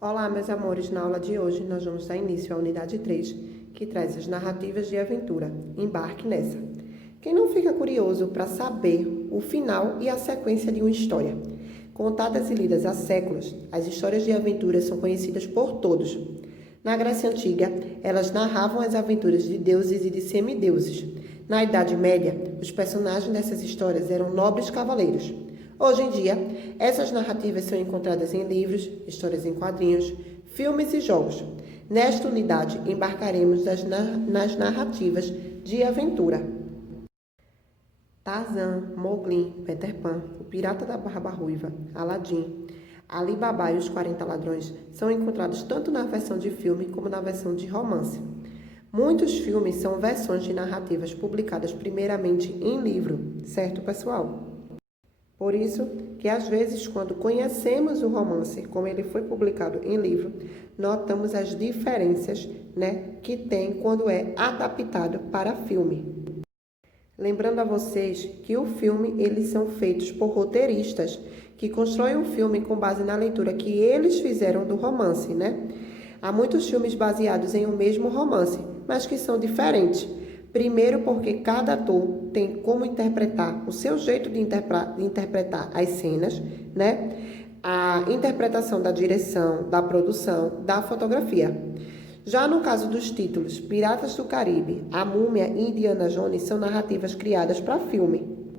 Olá, meus amores, na aula de hoje nós vamos dar início à unidade 3, que traz as narrativas de aventura. Embarque nessa! Quem não fica curioso para saber o final e a sequência de uma história? Contadas e lidas há séculos, as histórias de aventura são conhecidas por todos. Na Grécia Antiga, elas narravam as aventuras de deuses e de semideuses. Na Idade Média, os personagens dessas histórias eram nobres cavaleiros. Hoje em dia, essas narrativas são encontradas em livros, histórias em quadrinhos, filmes e jogos. Nesta unidade, embarcaremos nas narrativas de aventura. Tarzan, Mowgli, Peter Pan, O Pirata da Barba Ruiva, Aladim, Ali Baba e os 40 Ladrões são encontrados tanto na versão de filme como na versão de romance. Muitos filmes são versões de narrativas publicadas primeiramente em livro, certo, pessoal? Por isso que, às vezes, quando conhecemos o romance, como ele foi publicado em livro, notamos as diferenças, que tem quando é adaptado para filme. Lembrando a vocês que o filme, eles são feitos por roteiristas, que constroem um filme com base na leitura que eles fizeram do romance, Há muitos filmes baseados em um mesmo romance, mas que são diferentes. Primeiro porque cada ator tem como interpretar, o seu jeito de interpretar as cenas, A interpretação da direção, da produção, da fotografia. Já no caso dos títulos, Piratas do Caribe, A Múmia e Indiana Jones são narrativas criadas para filme.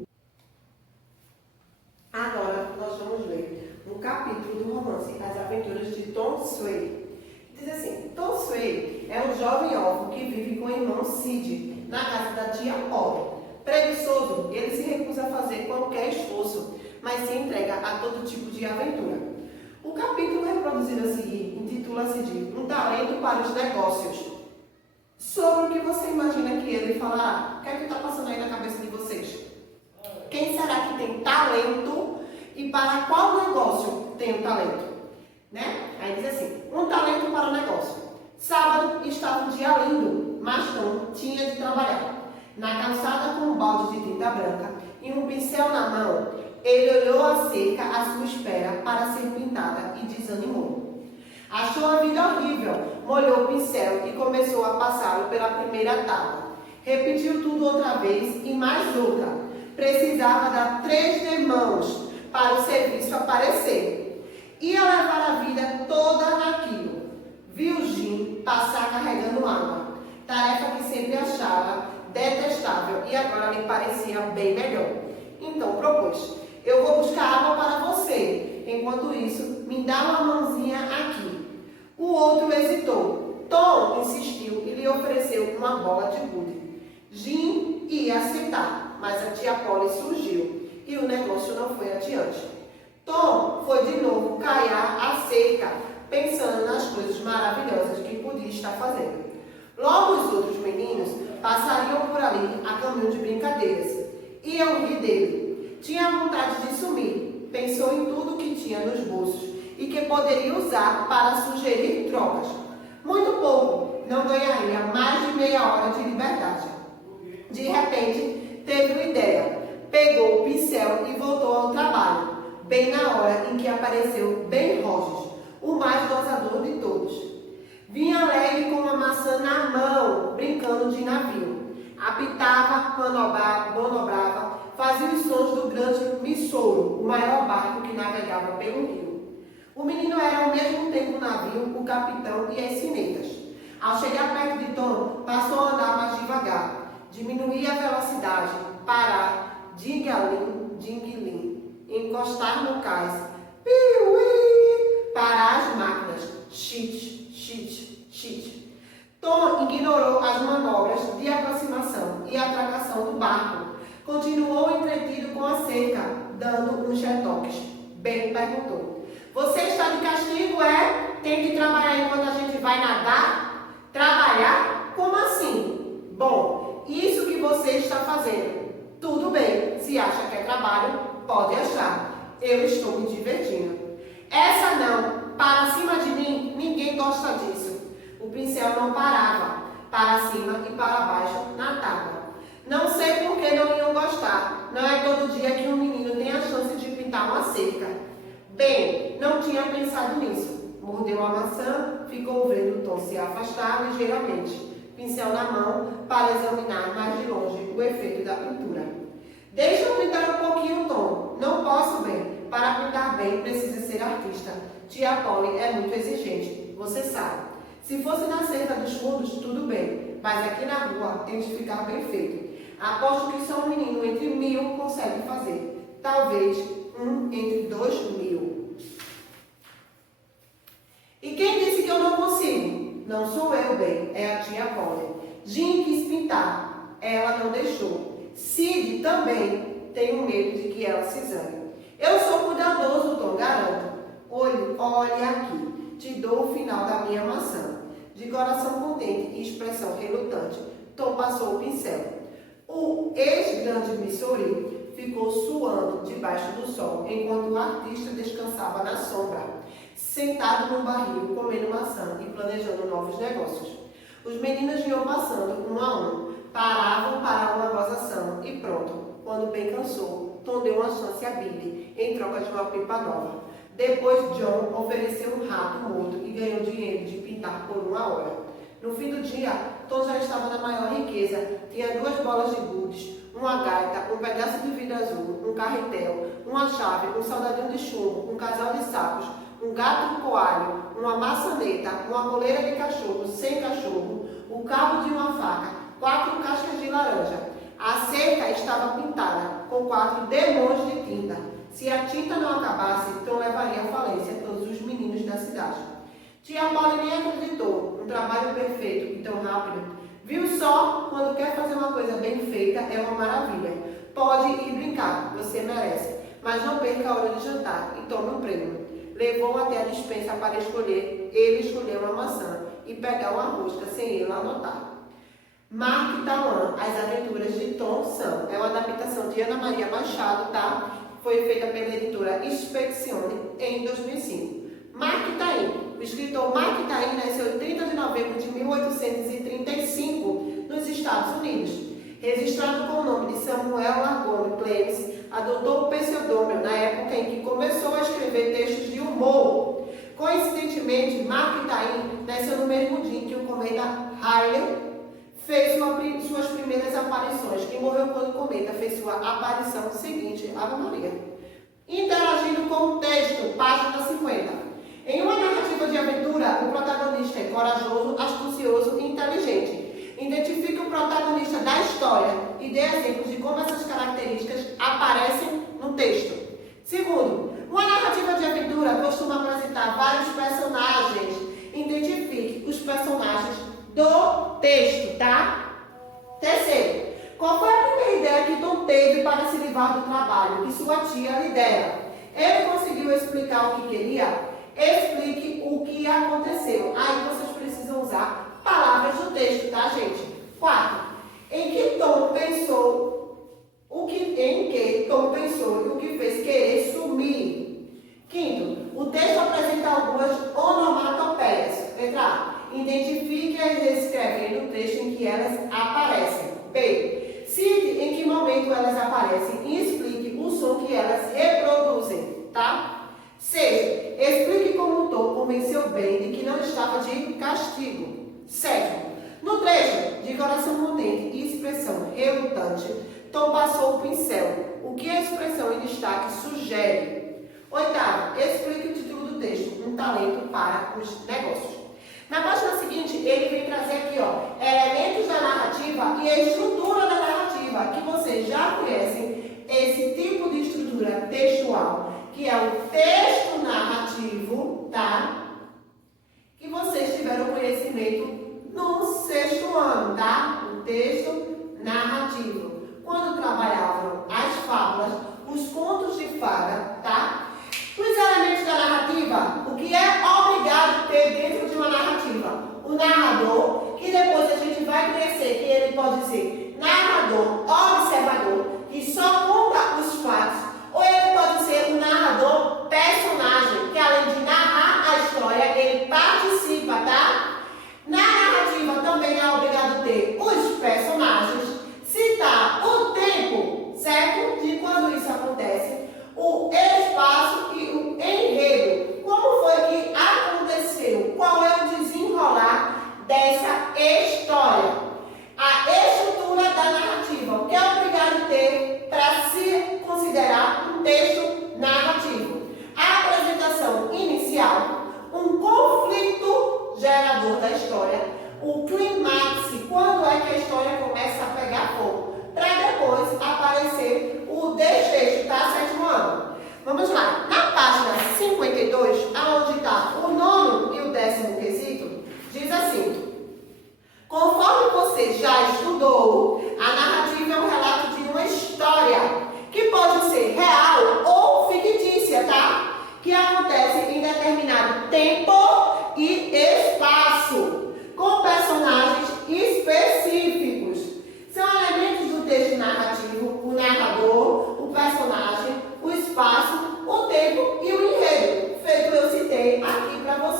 Agora nós vamos ler um capítulo do romance As Aventuras de Tom Sawyer. Diz assim: Tom Sawyer é um jovem órfão que vive com o irmão Sid na casa da tia Polly. Preguiçoso, ele se recusa a fazer qualquer esforço, mas se entrega a todo tipo de aventura. O capítulo reproduzido a seguir intitula-se de Um Talento para os Negócios. Sobre o que você imagina que ele falará? O que é que está passando aí na cabeça de vocês? Quem será que tem talento e para qual negócio tem o talento? Aí diz assim: um talento para o negócio. Sábado estava um dia lindo, mas Tom tinha de trabalhar. Na calçada com um balde de tinta branca e um pincel na mão, ele olhou a cerca à sua espera para ser pintada e desanimou. Achou a vida horrível, molhou o pincel e começou a passá-lo pela primeira tábua. Repetiu tudo outra vez e mais outra. Precisava dar 3 demãos para o serviço aparecer. Ia levar a vida toda naquilo. Viu Jim passar carregando água, tarefa que sempre achava detestável e agora lhe parecia bem melhor. Então propôs: eu vou buscar água para você. Enquanto isso, me dá uma mãozinha aqui. O outro hesitou. Tom insistiu e lhe ofereceu uma bola de gude. Jim ia aceitar, mas a tia Polly surgiu e o negócio não foi adiante. Tom foi de novo caiar a cerca, pensando nas coisas maravilhosas que podia estar fazendo. Logo os outros meninos passariam por ali a caminho de brincadeiras. Iam rir dele. Tinha vontade de sumir. Pensou em tudo que tinha nos bolsos e que poderia usar para sugerir trocas. Muito pouco, não ganharia mais de meia hora de liberdade. De repente, teve uma ideia. Pegou o pincel e voltou ao trabalho, bem na hora em que apareceu Ben Rogers, o mais gozador de todos. Vinha alegre com uma maçã na mão, brincando de navio. Apitava, manobrava, fazia os sons do grande Missouro, o maior barco que navegava pelo rio. O menino era ao mesmo tempo o navio, o capitão e as sinetas. Ao chegar perto de Tom, passou a andar mais devagar, diminuir a velocidade, parar, dingalim, dinguilim, encostar no cais, piuí, parar as máquinas, chit. Tom ignorou as manobras de aproximação e atracação do barco. Continuou entretido com a cerca, dando uns retoques. Ben perguntou: você está de castigo, é? Tem que trabalhar enquanto a gente vai nadar? Trabalhar? Como assim? Bom, isso que você está fazendo. Tudo bem, se acha que é trabalho, pode achar. Eu estou me divertindo. Essa não. Para cima de mim, ninguém gosta disso. O pincel não parava, para cima e para baixo, na tábua. Não sei por que não iam gostar. Não é todo dia que um menino tem a chance de pintar uma cerca. Bem, não tinha pensado nisso. Mordeu mordeu a maçã, ficou vendo Tom se afastar ligeiramente, pincel na mão, para examinar mais de longe o efeito da pintura. Deixa eu pintar um pouquinho, Tom. Não posso, bem. Para pintar bem, precisa ser artista. Tia Polly é muito exigente, você sabe. Se fosse na cerca dos fundos, tudo bem, mas aqui na rua tem de ficar bem feito. Aposto que só um menino entre 1000 consegue fazer. Talvez um entre 2000. E quem disse que eu não consigo? Não sou eu, bem, é a tia Polly. Jean quis pintar, ela não deixou. Sid também, tenho medo de que ela se zangue. Eu sou cuidadoso, Tom, garanto. Olha aqui, te dou o final da minha maçã. De coração contente e expressão relutante, Tom passou o pincel. O ex-grande Missouri ficou suando debaixo do sol, enquanto o artista descansava na sombra, sentado num barril, comendo maçã e planejando novos negócios. Os meninos vinham passando um a um, paravam para uma gozação e pronto. Quando bem cansou, Tom deu uma chance a Billy, em troca de uma pipa nova. Depois, John ofereceu um rato morto e ganhou dinheiro de pintar por 1 hora. No fim do dia, Tom já estava na maior riqueza. Tinha 2 bolas de gudes, uma gaita, um pedaço de vidro azul, um carretel, uma chave, um soldadinho de chumbo, um casal de sapos, um gato coalho, uma maçaneta, uma coleira de cachorro sem cachorro, o cabo de uma faca, 4 cascas de laranja. A cerca estava pintada com 4 demônios de tinta. Se a tinta não acabasse, Tom levaria à falência todos os meninos da cidade. Tia Polly nem acreditou. Um trabalho perfeito e tão rápido. Viu só? Quando quer fazer uma coisa bem feita, é uma maravilha. Pode ir brincar, você merece. Mas não perca a hora de jantar e tome um prêmio. Levou até a despensa para escolher. Ele escolheu uma maçã e pegar uma rosca sem ele anotar. Mark Twain, As Aventuras de Tom São. É uma adaptação de Ana Maria Machado, tá? Foi feita pela editora Expedizione em 2005. Mark Twain. O escritor Mark Twain nasceu em 30 de novembro de 1835 nos Estados Unidos. Registrado com o nome de Samuel Largone Clemens, adotou o pseudônimo na época em que começou a escrever textos de humor. Coincidentemente, Mark Twain nasceu no mesmo dia em que o cometa Halley fez suas primeiras aparições e morreu quando o cometa fez sua aparição seguinte, Ave Maria. Interagindo com o texto, página 50. Em uma narrativa de aventura, o protagonista é corajoso, astucioso e inteligente. Identifique o protagonista da história e dê exemplos de como essas características aparecem no texto. Segundo, uma narrativa de aventura costuma apresentar vários personagens. Identifique os personagens do texto, tá? Terceiro, qual foi a primeira ideia que Tom teve para se livrar do trabalho que sua tia lhe dera? Ele conseguiu explicar o que queria? Explique o que aconteceu. Aí vocês precisam usar palavras do texto, tá, gente? 4. Em que Tom pensou e o que fez querer sumir? Quinto, o texto apresenta algumas onomatopeias. Letra A. Identifique e escreve no texto em que elas aparecem. B. Cite em que momento elas aparecem e explique o som que elas reproduzem, tá? 6. Explique como o Tom convenceu bem de que não estava de castigo. 7. No trecho de coração contente e expressão relutante, Tom passou o pincel. O que a expressão em destaque sugere? 8. Explique o título do texto, um talento para os negócios. Na página seguinte, ele vem trazer aqui, elementos da narrativa e a estrutura da narrativa, que vocês já conhecem, esse tipo de estrutura textual, que é o texto narrativo, tá? Que vocês tiveram conhecimento no 6º ano, tá? O texto narrativo. Quando trabalhavam as fábulas, os contos de fada, tá? Os elementos da narrativa, o que é obrigado a ter dentro de uma narrativa? O narrador, que depois a gente vai conhecer que ele pode ser narrador, observador, que só conta os fatos, ou ele pode ser um narrador personagem, que além de narrar a história, ele participa, tá? Na narrativa também é obrigado a ter os personagens, citar o tempo, certo? De quando isso acontece, o espaço e o enredo. Como foi que aconteceu?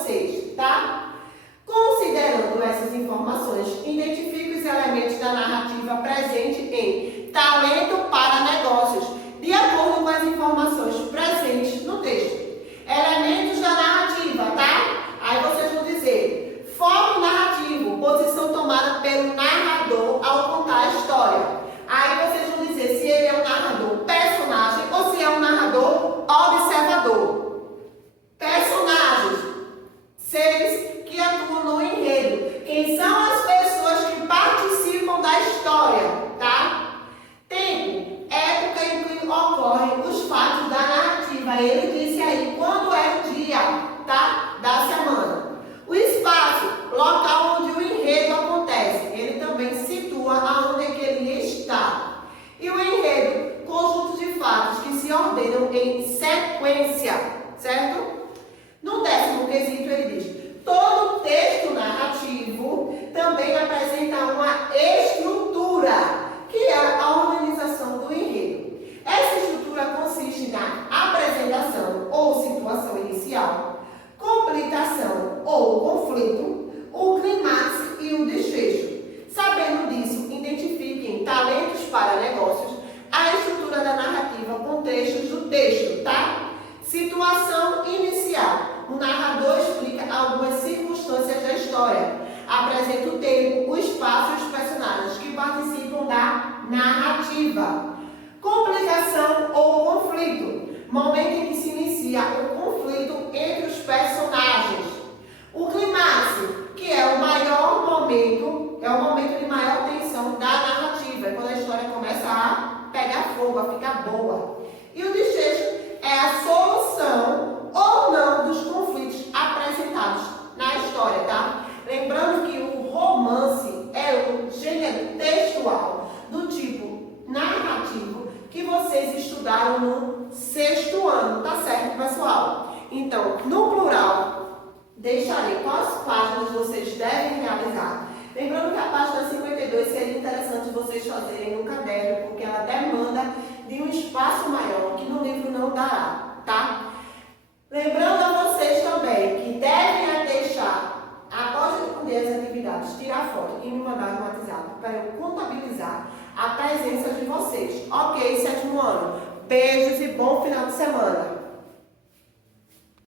vocês, tá? Considerando essas informações, identifique os elementos da narrativa presente em Talento para Negócios, de acordo com as informações presentes no texto. Elementos da narrativa, tá? Aí vocês vão dizer: foco narrativo, posição tomada pelo narrador ao contar a história. Aí vocês vão dizer se ele é um narrador personagem ou se é um narrador observador. Personagens, seres que atuam no enredo. Quem são as pessoas que participam da história, tá? Tempo, época em que ocorrem os fatos da narrativa. Ele disse aí quando é o dia, tá? Da semana. O espaço, local onde o enredo acontece. Ele também situa aonde é que ele está. E o enredo, conjunto de fatos que se ordenam em sequência, certo? No 10º quesito ele diz: todo texto narrativo também apresenta uma estrutura, que é a organização do enredo. Essa estrutura consiste na apresentação ou situação inicial, complicação ou conflito, o clímax e o desfecho. Sabendo disso, identifiquem talentos para negócios, a estrutura da narrativa com trechos do texto, tá? Situação inicial. O narrador explica algumas circunstâncias da história. Apresenta o tempo, o espaço e os personagens que participam da narrativa. Complicação ou conflito. Momento em que se inicia o conflito entre os personagens. O clímax, que é o maior momento, é o momento de maior tensão da narrativa. É quando a história começa a pegar fogo, a ficar boa. E o desfecho é a solução ou não dos conflitos apresentados na história, tá? Lembrando que o romance é um gênero textual do tipo narrativo que vocês estudaram no 6º ano, tá certo, pessoal? Então, no plural, deixarei quais páginas vocês devem realizar. Lembrando que a página 52 seria interessante vocês fazerem no caderno, porque ela demanda de um espaço maior, que no livro não dará, tá? Lembrando a vocês também que devem deixar, após responder as atividades, tirar foto e me mandar no WhatsApp para eu contabilizar a presença de vocês. Ok, 7º ano. Beijos e bom final de semana.